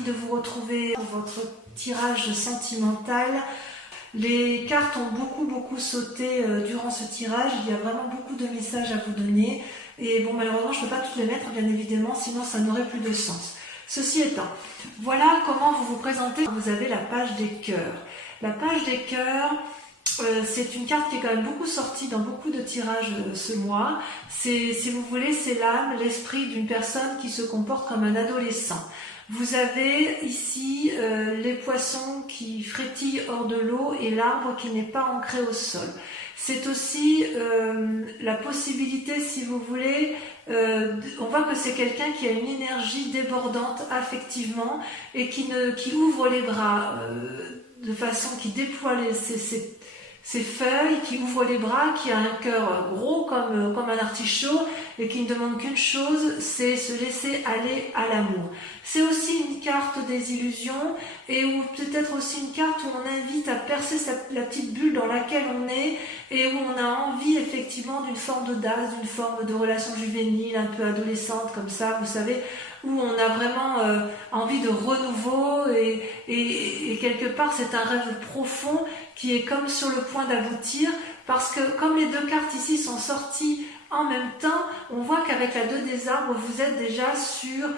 ravie de vous retrouver pour votre tirage sentimental. Les cartes ont beaucoup sauté durant ce tirage. Il y a vraiment beaucoup de messages à vous donner. Et bon, malheureusement, je ne peux pas toutes les mettre, bien évidemment, sinon ça n'aurait plus de sens. Ceci étant, voilà comment vous vous présentez. Vous avez la page des cœurs. La page des cœurs, c'est une carte qui est quand même beaucoup sortie dans beaucoup de tirages ce mois. Si vous voulez, c'est l'âme, l'esprit d'une personne qui se comporte comme un adolescent. Vous avez ici les poissons qui frétillent hors de l'eau et l'arbre qui n'est pas ancré au sol. C'est aussi la possibilité, si vous voulez, on voit que c'est quelqu'un qui a une énergie débordante affectivement et qui ouvre les bras de façon qui déploie ses feuilles, qui ouvre les bras, qui a un cœur gros comme un artichaut et qui ne demande qu'une chose, c'est se laisser aller à l'amour. C'est aussi une carte des illusions et ou peut-être aussi une carte où on invite à percer la petite bulle dans laquelle on est et où on a envie effectivement d'une forme d'audace, d'une forme de relation juvénile, un peu adolescente comme ça, vous savez, où on a vraiment envie de renouveau et quelque part c'est un rêve profond qui est comme sur le point d'aboutir parce que comme les deux cartes ici sont sorties en même temps, on voit qu'avec la 2 des arbres, vous êtes déjà sur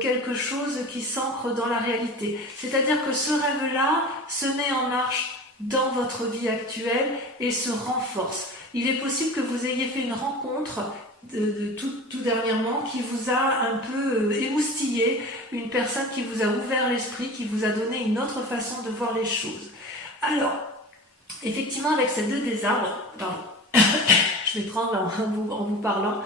quelque chose qui s'ancre dans la réalité. C'est-à-dire que ce rêve-là se met en marche dans votre vie actuelle et se renforce. Il est possible que vous ayez fait une rencontre tout dernièrement qui vous a un peu émoustillé, une personne qui vous a ouvert l'esprit, qui vous a donné une autre façon de voir les choses. Alors, effectivement, avec ces 2 des arbres, pardon, je m'étrangle en vous parlant,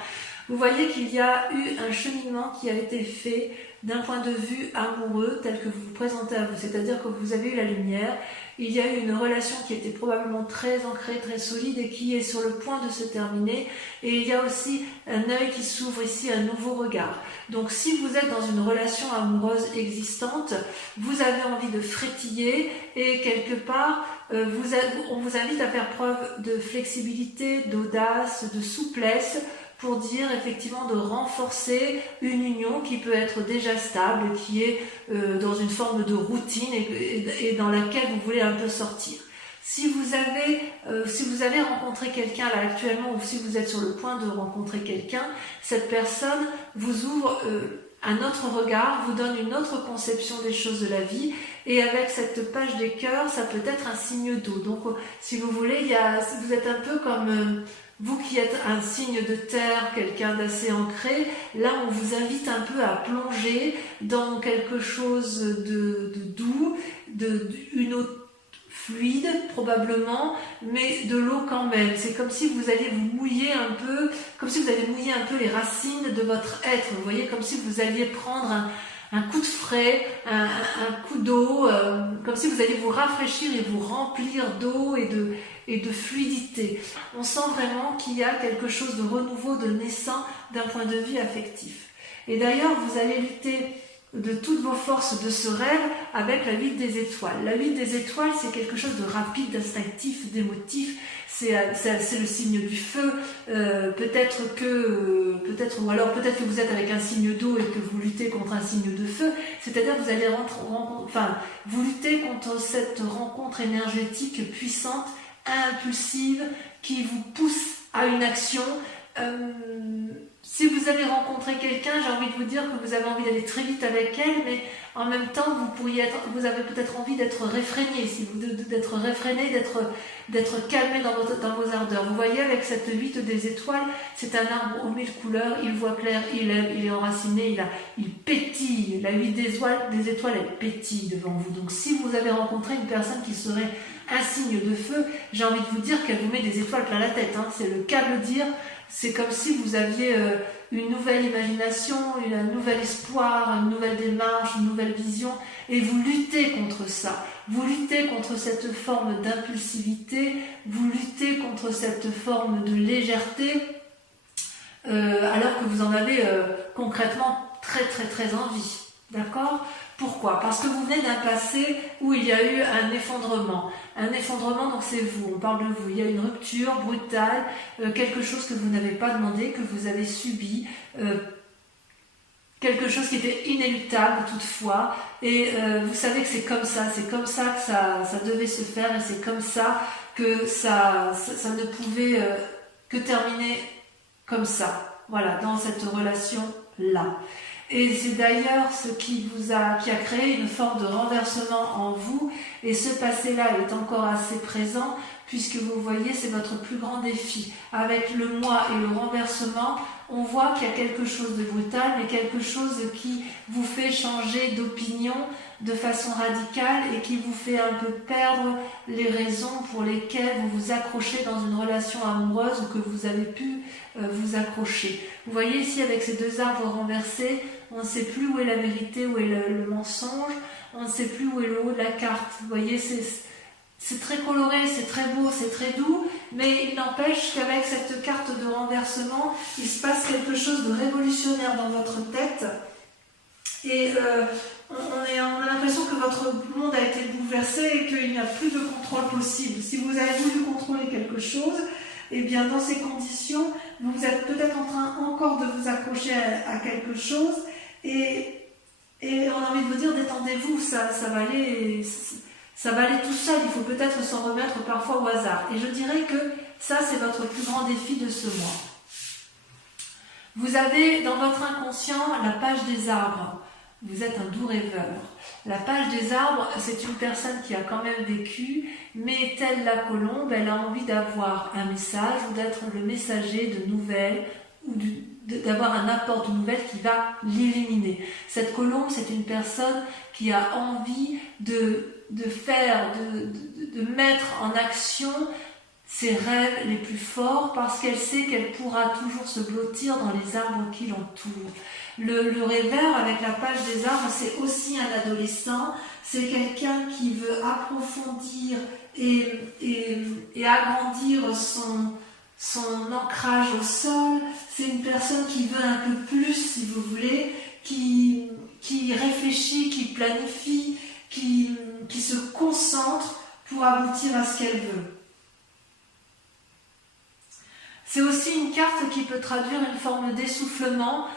vous voyez qu'il y a eu un cheminement qui a été fait d'un point de vue amoureux tel que vous vous présentez à vous, c'est-à-dire que vous avez eu la lumière, il y a eu une relation qui était probablement très ancrée, très solide et qui est sur le point de se terminer et il y a aussi un œil qui s'ouvre ici, un nouveau regard. Donc si vous êtes dans une relation amoureuse existante, vous avez envie de frétiller et quelque part on vous invite à faire preuve de flexibilité, d'audace, de souplesse pour dire effectivement de renforcer une union qui peut être déjà stable, qui est dans une forme de routine et dans laquelle vous voulez un peu sortir. Si vous avez rencontré quelqu'un là actuellement ou si vous êtes sur le point de rencontrer quelqu'un, cette personne vous ouvre un autre regard, vous donne une autre conception des choses de la vie et avec cette page des cœurs, ça peut être un signe d'eau. Donc si vous voulez, vous êtes un peu comme vous qui êtes un signe de terre, quelqu'un d'assez ancré, là on vous invite un peu à plonger dans quelque chose de doux, une eau fluide probablement, mais de l'eau quand même. C'est comme si vous alliez vous mouiller un peu, comme si vous alliez mouiller un peu les racines de votre être. Vous voyez, comme si vous alliez prendre un coup de frais, un coup d'eau, comme si vous alliez vous rafraîchir et vous remplir d'eau et de fluidité. On sent vraiment qu'il y a quelque chose de renouveau, de naissant d'un point de vue affectif. Et d'ailleurs, vous allez lutter de toutes vos forces de ce rêve avec la 8 des étoiles. La 8 des étoiles, c'est quelque chose de rapide, d'instinctif, d'émotif. C'est le signe du feu. Peut-être que vous êtes avec un signe d'eau et que vous luttez contre un signe de feu. C'est-à-dire que vous allez vous luttez contre cette rencontre énergétique puissante, impulsive, qui vous pousse à une action. Si vous avez rencontré quelqu'un, j'ai envie de vous dire que vous avez envie d'aller très vite avec elle, mais en même temps, vous avez peut-être envie d'être réfréné, d'être réfréné, d'être calmé dans vos ardeurs. Vous voyez, avec cette 8 des étoiles, c'est un arbre aux 1000 couleurs, il voit clair, il aime, il est enraciné, il pétille. La 8 des étoiles, elle pétille devant vous. Donc si vous avez rencontré une personne qui serait un signe de feu, j'ai envie de vous dire qu'elle vous met des étoiles plein la tête, hein. C'est le cas de le dire. C'est comme si vous aviez une nouvelle imagination, un nouvel espoir, une nouvelle démarche, une nouvelle vision, et vous luttez contre ça. Vous luttez contre cette forme d'impulsivité, vous luttez contre cette forme de légèreté, alors que vous en avez concrètement très envie. D'accord ? Pourquoi ? Parce que vous venez d'un passé où il y a eu un effondrement. Un effondrement, donc c'est vous, on parle de vous. Il y a une rupture brutale, quelque chose que vous n'avez pas demandé, que vous avez subi, quelque chose qui était inéluctable toutefois, et vous savez que c'est comme ça que ça devait se faire, et c'est comme ça que ça ne pouvait que terminer comme ça, voilà, dans cette relation-là. Et c'est d'ailleurs ce qui a créé une forme de renversement en vous, et ce passé-là est encore assez présent, puisque vous voyez, c'est votre plus grand défi. Avec le moi et le renversement, on voit qu'il y a quelque chose de brutal, mais quelque chose qui vous fait changer d'opinion de façon radicale et qui vous fait un peu perdre les raisons pour lesquelles vous vous accrochez dans une relation amoureuse ou que vous avez pu vous accrocher. Vous voyez ici avec ces deux arbres renversés, on ne sait plus où est la vérité, où est le mensonge, on ne sait plus où est le haut de la carte. Vous voyez, c'est très coloré, c'est très beau, c'est très doux, mais il n'empêche qu'avec cette carte de renversement, il se passe quelque chose de révolutionnaire dans votre tête. Et on a l'impression que votre monde a été bouleversé et qu'il n'y a plus de contrôle possible. Si vous avez voulu contrôler quelque chose, eh bien dans ces conditions, vous êtes peut-être en train encore de vous accrocher à quelque chose et on a envie de vous dire, détendez-vous, ça va aller tout seul, il faut peut-être s'en remettre parfois au hasard. Et je dirais que ça, c'est votre plus grand défi de ce mois. Vous avez dans votre inconscient la page des arbres. Vous êtes un doux rêveur. La page des arbres, c'est une personne qui a quand même vécu, mais telle la colombe, elle a envie d'avoir un message ou d'être le messager de nouvelles ou d'avoir un apport de nouvelles qui va l'illuminer. Cette colombe, c'est une personne qui a envie de mettre en action ses rêves les plus forts parce qu'elle sait qu'elle pourra toujours se blottir dans les arbres qui l'entourent. Le rêveur avec la page des arbres, c'est aussi un adolescent, c'est quelqu'un qui veut approfondir et agrandir son ancrage au sol. C'est une personne qui veut un peu plus, si vous voulez, qui réfléchit, qui planifie, qui se concentre pour aboutir à ce qu'elle veut. C'est aussi une carte qui peut traduire une forme d'essoufflement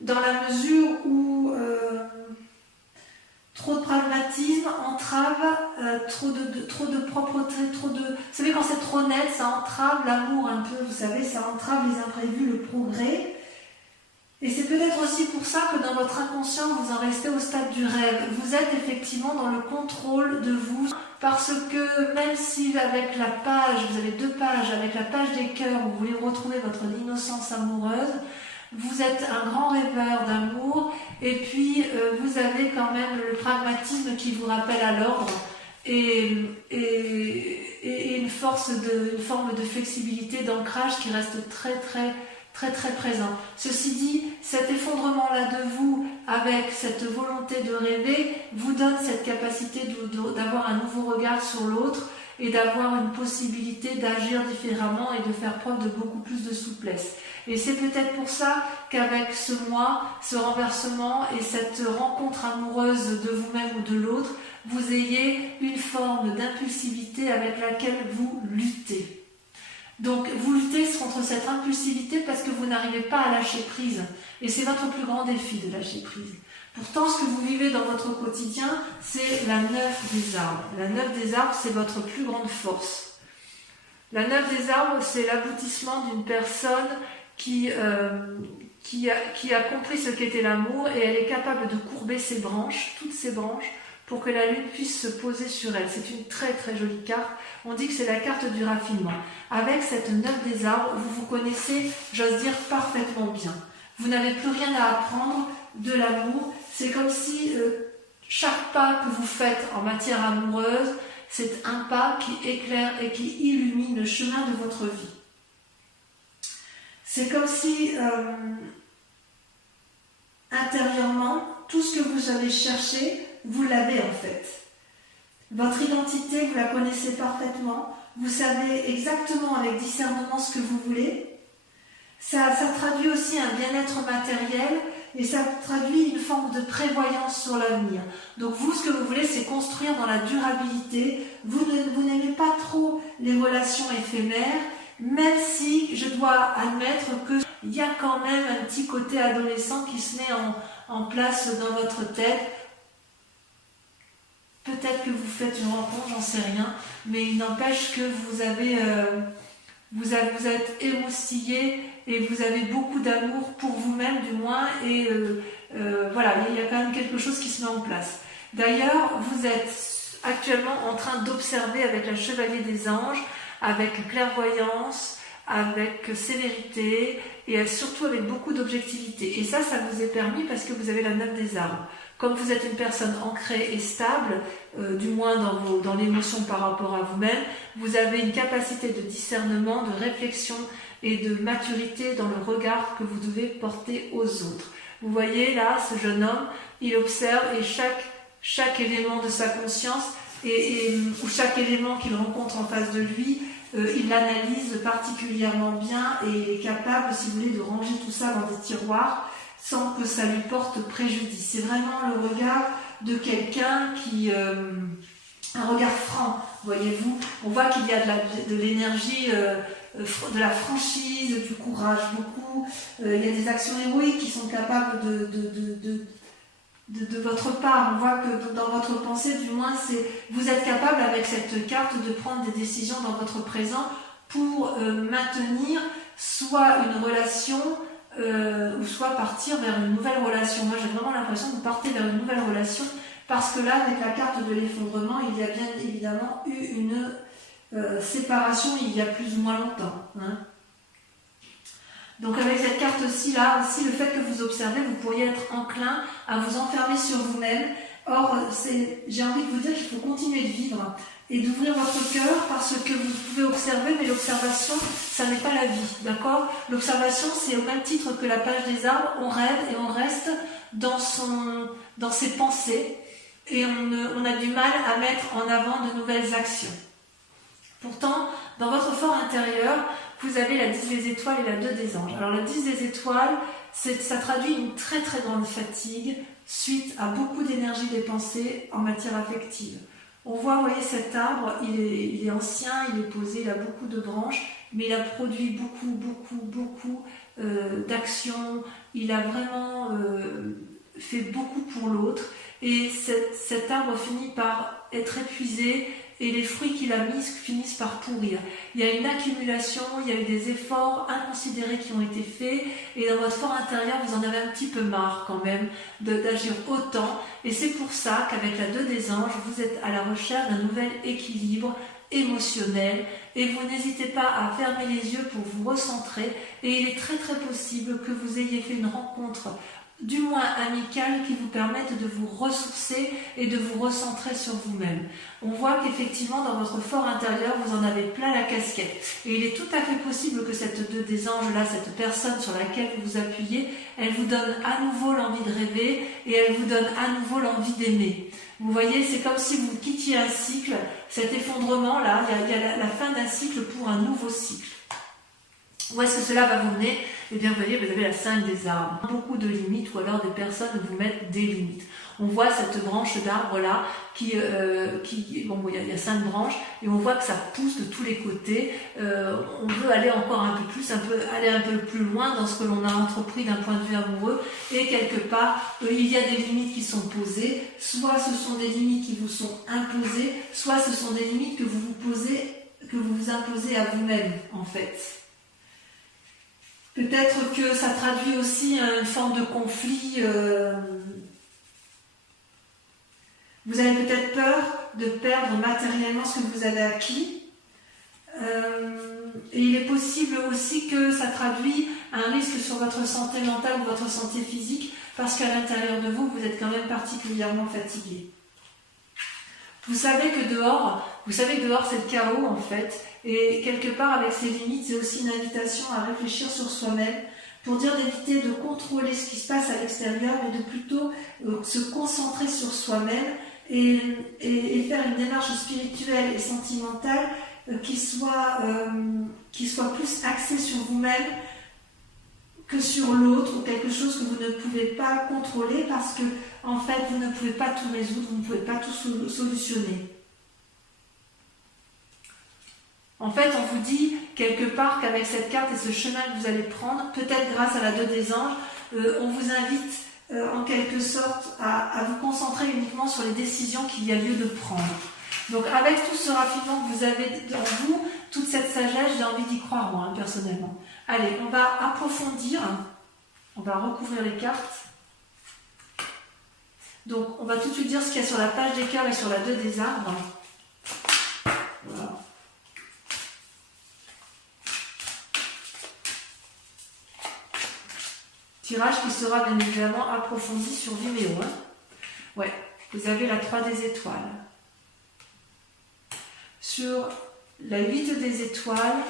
dans la mesure où trop de pragmatisme entrave, trop de propreté, vous savez, quand c'est trop net, ça entrave l'amour un peu, vous savez, ça entrave les imprévus, le progrès. Et c'est peut-être aussi pour ça que dans votre inconscient, vous en restez au stade du rêve. Vous êtes effectivement dans le contrôle de vous, parce que même si avec la page, vous avez deux pages, avec la page des cœurs, où vous voulez retrouver votre innocence amoureuse, vous êtes un grand rêveur d'amour, et puis vous avez quand même le pragmatisme qui vous rappelle à l'ordre, et une forme de flexibilité, d'ancrage qui reste très présent. Ceci dit, cet effondrement-là de vous, avec cette volonté de rêver, vous donne cette capacité d'avoir un nouveau regard sur l'autre et d'avoir une possibilité d'agir différemment et de faire preuve de beaucoup plus de souplesse. Et c'est peut-être pour ça qu'avec ce mois, ce renversement et cette rencontre amoureuse de vous-même ou de l'autre, vous ayez une forme d'impulsivité avec laquelle vous luttez. Donc vous luttez contre cette impulsivité parce que vous n'arrivez pas à lâcher prise. Et c'est votre plus grand défi de lâcher prise. Pourtant, ce que vous vivez dans votre quotidien, c'est la 9 des arbres. La 9 des arbres, c'est votre plus grande force. La 9 des arbres, c'est l'aboutissement d'une personne qui a compris ce qu'était l'amour et elle est capable de courber ses branches, toutes ses branches, pour que la lune puisse se poser sur elle. C'est une très jolie carte. On dit que c'est la carte du raffinement. Avec cette 9 des arbres, vous vous connaissez, j'ose dire, parfaitement bien. Vous n'avez plus rien à apprendre de l'amour. C'est comme si chaque pas que vous faites en matière amoureuse, c'est un pas qui éclaire et qui illumine le chemin de votre vie. C'est comme si, intérieurement, tout ce que vous avez cherché, vous l'avez en fait. Votre identité, vous la connaissez parfaitement. Vous savez exactement avec discernement ce que vous voulez. Ça traduit aussi un bien-être matériel et ça traduit une forme de prévoyance sur l'avenir. Donc vous, ce que vous voulez, c'est construire dans la durabilité. Vous n'aimez pas trop les relations éphémères, même si je dois admettre que il y a quand même un petit côté adolescent qui se met en place dans votre tête. Peut-être que vous faites une rencontre, j'en sais rien, mais il n'empêche que vous êtes émoustillé et vous avez beaucoup d'amour pour vous-même du moins, et voilà, il y a quand même quelque chose qui se met en place. D'ailleurs, vous êtes actuellement en train d'observer avec la Chevalier des Anges, avec clairvoyance, avec sévérité et surtout avec beaucoup d'objectivité. Et ça vous est permis parce que vous avez la 9 des armes. Comme vous êtes une personne ancrée et stable, du moins dans l'émotion par rapport à vous-même, vous avez une capacité de discernement, de réflexion et de maturité dans le regard que vous devez porter aux autres. Vous voyez là, ce jeune homme, il observe et chaque élément de sa conscience ou chaque élément qu'il rencontre en face de lui, il l'analyse particulièrement bien et il est capable, si vous voulez, de ranger tout ça dans des tiroirs sans que ça lui porte préjudice. C'est vraiment le regard de quelqu'un qui... un regard franc, voyez-vous. On voit qu'il y a de l'énergie, de la franchise, du courage, beaucoup. Il y a des actions héroïques qui sont capables de votre part. On voit que dans votre pensée, du moins, vous êtes capable avec cette carte de prendre des décisions dans votre présent pour maintenir soit une relation ou soit partir vers une nouvelle relation. Moi, j'ai vraiment l'impression que vous partez vers une nouvelle relation parce que là, avec la carte de l'effondrement, il y a bien évidemment eu une séparation il y a plus ou moins longtemps. Hein. Donc avec cette carte-ci, là, aussi, le fait que vous observez, vous pourriez être enclin à vous enfermer sur vous-même. Or, j'ai envie de vous dire qu'il faut continuer de vivre et d'ouvrir votre cœur parce que vous pouvez observer, mais l'observation, ça n'est pas la vie, d'accord? L'observation, c'est au même titre que la page des arbres, on rêve et on reste dans ses pensées et on a du mal à mettre en avant de nouvelles actions. Pourtant, dans votre fort intérieur, vous avez la 10 des étoiles et la 2 des anges. Alors la 10 des étoiles, ça traduit une très très grande fatigue suite à beaucoup d'énergie dépensée en matière affective. On voit, vous voyez, cet arbre, il est ancien, il est posé, il a beaucoup de branches, mais il a produit beaucoup d'actions, il a vraiment fait beaucoup pour l'autre, et cet arbre finit par être épuisé, et les fruits qu'il a mis finissent par pourrir. Il y a une accumulation, il y a eu des efforts inconsidérés qui ont été faits, et dans votre fort intérieur, vous en avez un petit peu marre quand même d'agir autant, et c'est pour ça qu'avec la 2 des anges, vous êtes à la recherche d'un nouvel équilibre émotionnel, et vous n'hésitez pas à fermer les yeux pour vous recentrer, et il est très très possible que vous ayez fait une rencontre du moins amicale qui vous permette de vous ressourcer et de vous recentrer sur vous-même. On voit qu'effectivement dans votre fort intérieur vous en avez plein la casquette et il est tout à fait possible que cette 2 des anges là, cette personne sur laquelle vous vous appuyez, elle vous donne à nouveau l'envie de rêver et elle vous donne à nouveau l'envie d'aimer. Vous voyez, c'est comme si vous quittiez un cycle, cet effondrement là, il y a la fin d'un cycle pour un nouveau cycle. Où est-ce que cela va vous mener? Eh bien, vous voyez, vous avez la 5 des arbres. Beaucoup de limites, ou alors des personnes vous mettent des limites. On voit cette branche d'arbre-là, bon, il y a 5 branches, et on voit que ça pousse de tous les côtés. On veut aller encore un peu plus, aller un peu plus loin dans ce que l'on a entrepris d'un point de vue amoureux, et quelque part, il y a des limites qui sont posées, soit ce sont des limites qui vous sont imposées, soit ce sont des limites que vous vous imposez à vous-même, en fait. Peut-être que ça traduit aussi une forme de conflit. Vous avez peut-être peur de perdre matériellement ce que vous avez acquis. Et il est possible aussi que ça traduit un risque sur votre santé mentale ou votre santé physique, parce qu'à l'intérieur de vous, vous êtes quand même particulièrement fatigué. Vous savez que dehors c'est le chaos en fait, et quelque part avec ces limites, c'est aussi une invitation à réfléchir sur soi-même, pour dire d'éviter de contrôler ce qui se passe à l'extérieur, mais de plutôt se concentrer sur soi-même et faire une démarche spirituelle et sentimentale qui soit plus axée sur vous-même que sur l'autre, ou quelque chose que vous ne pouvez pas contrôler parce que en fait vous ne pouvez pas tout résoudre, vous ne pouvez pas tout solutionner. En fait, on vous dit quelque part qu'avec cette carte et ce chemin que vous allez prendre, peut-être grâce à la 2 des anges, on vous invite en quelque sorte à vous concentrer uniquement sur les décisions qu'il y a lieu de prendre. Donc avec tout ce raffinement que vous avez en vous, toute cette sagesse, j'ai envie d'y croire moi, personnellement. Allez, on va approfondir, on va recouvrir les cartes. Donc on va tout de suite dire ce qu'il y a sur la page des cœurs et sur la 2 des arbres. Voilà. Tirage qui sera bien évidemment approfondi sur Vimeo. Hein. Ouais, vous avez la 3 des étoiles. Sur la 8 des étoiles,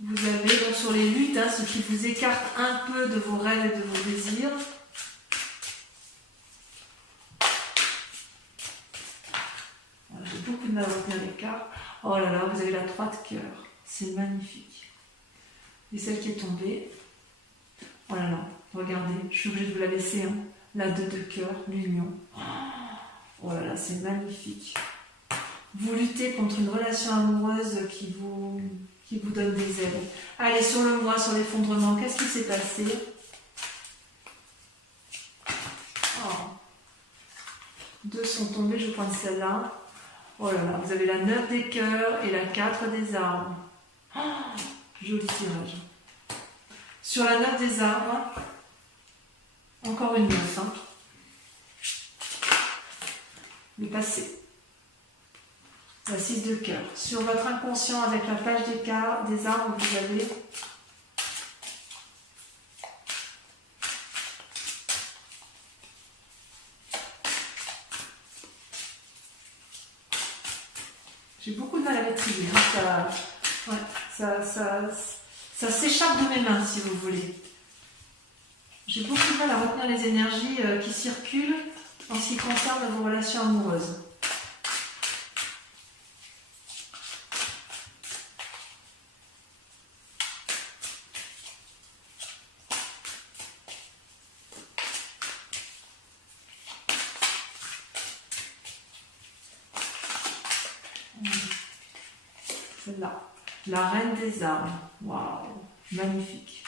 vous avez donc sur les luttes, hein, ce qui vous écarte un peu de vos rêves et de vos désirs. Voilà, j'ai beaucoup de mal à retenir les cartes. Oh là là, vous avez la 3 de cœur. C'est magnifique. Et celle qui est tombée. Oh là là, regardez, je suis obligée de vous la laisser. Hein. La 2 de cœur, l'union. Oh là là, c'est magnifique. Vous luttez contre une relation amoureuse qui vous donne des ailes. Allez, sur le mois, sur l'effondrement, qu'est-ce qui s'est passé? Oh. 2 sont tombés, je prends celle-là. Oh là là, vous avez la 9 des cœurs et la 4 des arbres. Oh, joli tirage. Sur la 9 des arbres, encore une 9. Hein. Le passé. La 6 de cœur. Sur votre inconscient, avec la page des arbres, vous avez j'ai beaucoup de mal à maîtriser. Hein. Ça s'échappe de mes mains, si vous voulez. J'ai beaucoup de mal à retenir les énergies qui circulent en ce qui concerne vos relations amoureuses. Celle-là, la reine des arbres. Waouh, magnifique.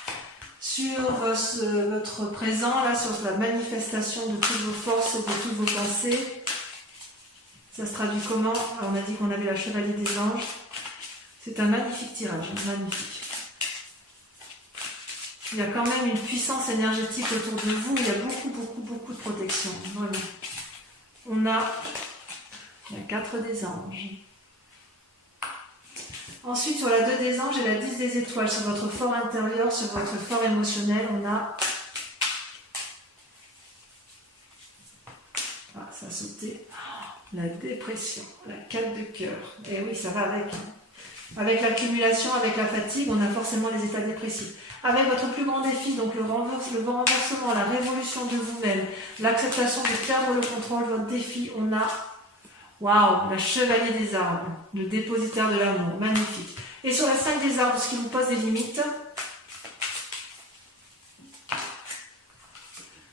Sur votre présent, là, sur la manifestation de toutes vos forces et de toutes vos pensées, ça se traduit comment? Alors, on a dit qu'on avait la chevalier des anges. C'est un magnifique tirage, magnifique. Il y a quand même une puissance énergétique autour de vous. Il y a beaucoup de protection. Voilà. On a la 4 des anges. Ensuite, sur la 2 des anges et la 10 des étoiles, sur votre fort intérieur, sur votre fort émotionnel, on a... Ah, ça a sauté. La dépression, la 4 de cœur. Et oui, ça va avec. Avec l'accumulation, avec la fatigue, on a forcément les états dépressifs. Avec votre plus grand défi, donc le renversement, la révolution de vous-même, l'acceptation de perdre le contrôle, votre défi, on a... Waouh, la chevalier des arbres, le dépositaire de l'amour, magnifique. Et sur la 5 des arbres, ce qui vous pose des limites,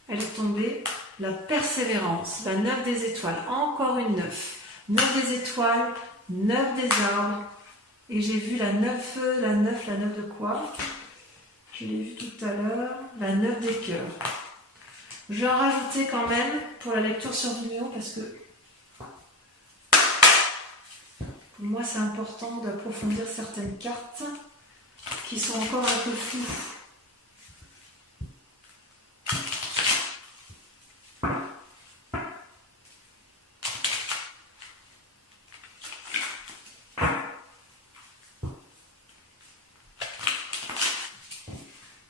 elle est tombée, la persévérance, la 9 des étoiles, encore une 9. 9 des étoiles, 9 des arbres, et j'ai vu la 9 de quoi? Je l'ai vu tout à l'heure, la 9 des cœurs. Je vais en rajouter quand même pour la lecture sur Vimeo parce que pour moi c'est important d'approfondir certaines cartes qui sont encore un peu floues.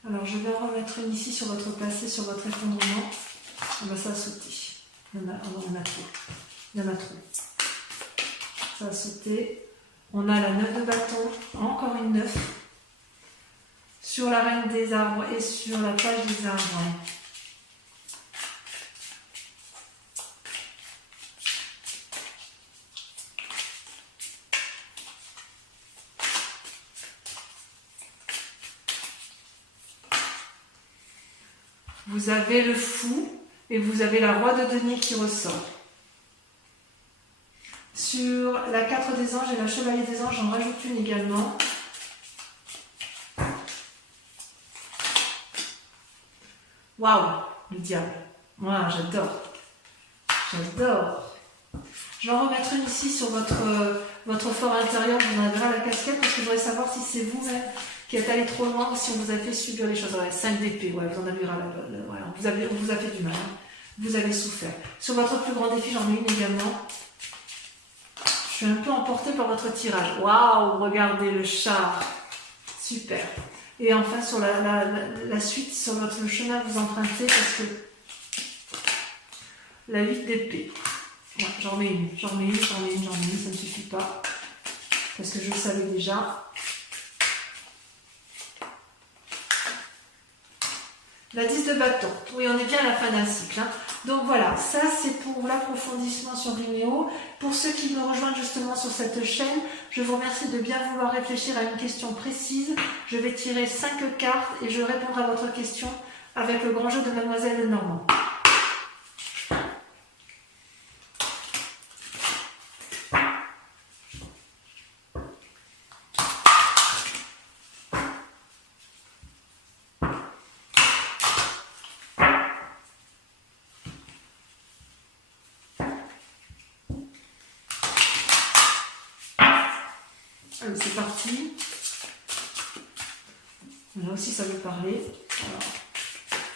Alors je vais en remettre une ici sur votre passé, sur votre effondrement. Ça a sauté. Il y en a trop. Il y en a trop. Ça a sauté. On a la 9 de bâton, encore une 9. Sur la reine des arbres et sur la page des arbres. Vous avez le fou et vous avez la roi de denier qui ressort. Sur la 4 des anges et la chevalier des anges, j'en rajoute une également. Waouh, le diable. Moi, j'adore. J'adore. Je vais en remettre une ici sur votre fort intérieur. Vous en avez ras la casquette parce que je voudrais savoir si c'est vous-même qui êtes allé trop loin ou si on vous a fait subir les choses. Ouais, 5 d'épée, ouais, vous en avez ras ouais, on vous a fait du mal. Hein. Vous avez souffert. Sur votre plus grand défi, j'en ai une également. Je suis un peu emportée par votre tirage. Waouh, regardez le char. Super. Et enfin, sur la suite, sur le chemin que vous empruntez, parce que la 8 d'épée. Ouais, j'en mets une, ça ne suffit pas. Parce que je le savais déjà. La 10 de bâton. Oui, on est bien à la fin d'un cycle. Hein. Donc voilà, ça c'est pour l'approfondissement sur Vimeo. Pour ceux qui me rejoignent justement sur cette chaîne, je vous remercie de bien vouloir réfléchir à une question précise. Je vais tirer 5 cartes et je répondrai à votre question avec le grand jeu de Mademoiselle Lenormand. Allez, c'est parti. Là aussi, ça veut parler. Alors,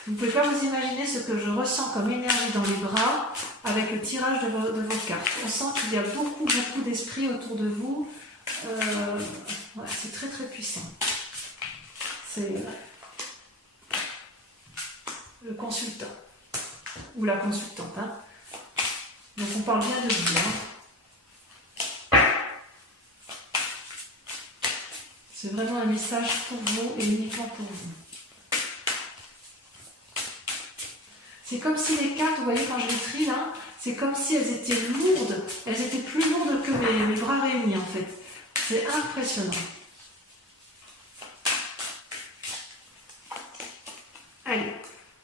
vous ne pouvez pas vous imaginer ce que je ressens comme énergie dans les bras avec le tirage de vos cartes. On sent qu'il y a beaucoup d'esprit autour de vous. Ouais, c'est très très puissant. C'est le consultant ou la consultante. Hein. Donc on parle bien de vous. Hein. C'est vraiment un message pour vous et uniquement pour vous. C'est comme si les cartes, vous voyez quand je les trie là, c'est comme si elles étaient lourdes. Elles étaient plus lourdes que mes bras réunis en fait. C'est impressionnant. Allez,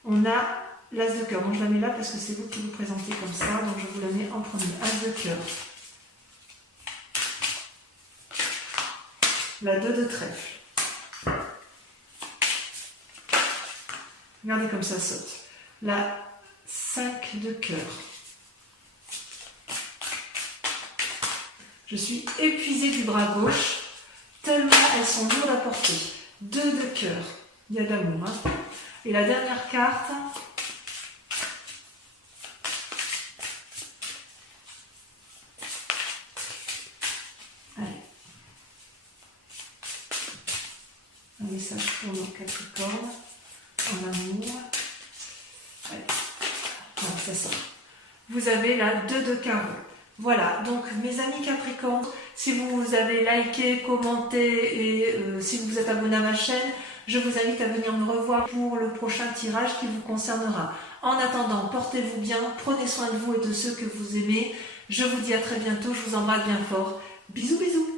on a l'as de cœur. Donc je la mets là parce que c'est vous qui vous présentez comme ça. Donc je vous la mets en premier. As de cœur. La 2 de trèfle. Regardez comme ça saute. La 5 de cœur. Je suis épuisée du bras gauche, tellement elles sont lourdes à porter. 2 de cœur. Il y a de l'amour. Hein. Et la dernière carte. Un message pour nos Capricornes, en amour. Allez. Voilà, c'est ça. Vous avez la 2 de carreau. Voilà, donc mes amis Capricornes, si vous avez liké, commenté et si vous êtes abonné à ma chaîne, je vous invite à venir me revoir pour le prochain tirage qui vous concernera. En attendant, portez-vous bien, prenez soin de vous et de ceux que vous aimez. Je vous dis à très bientôt, je vous embrasse bien fort. Bisous bisous.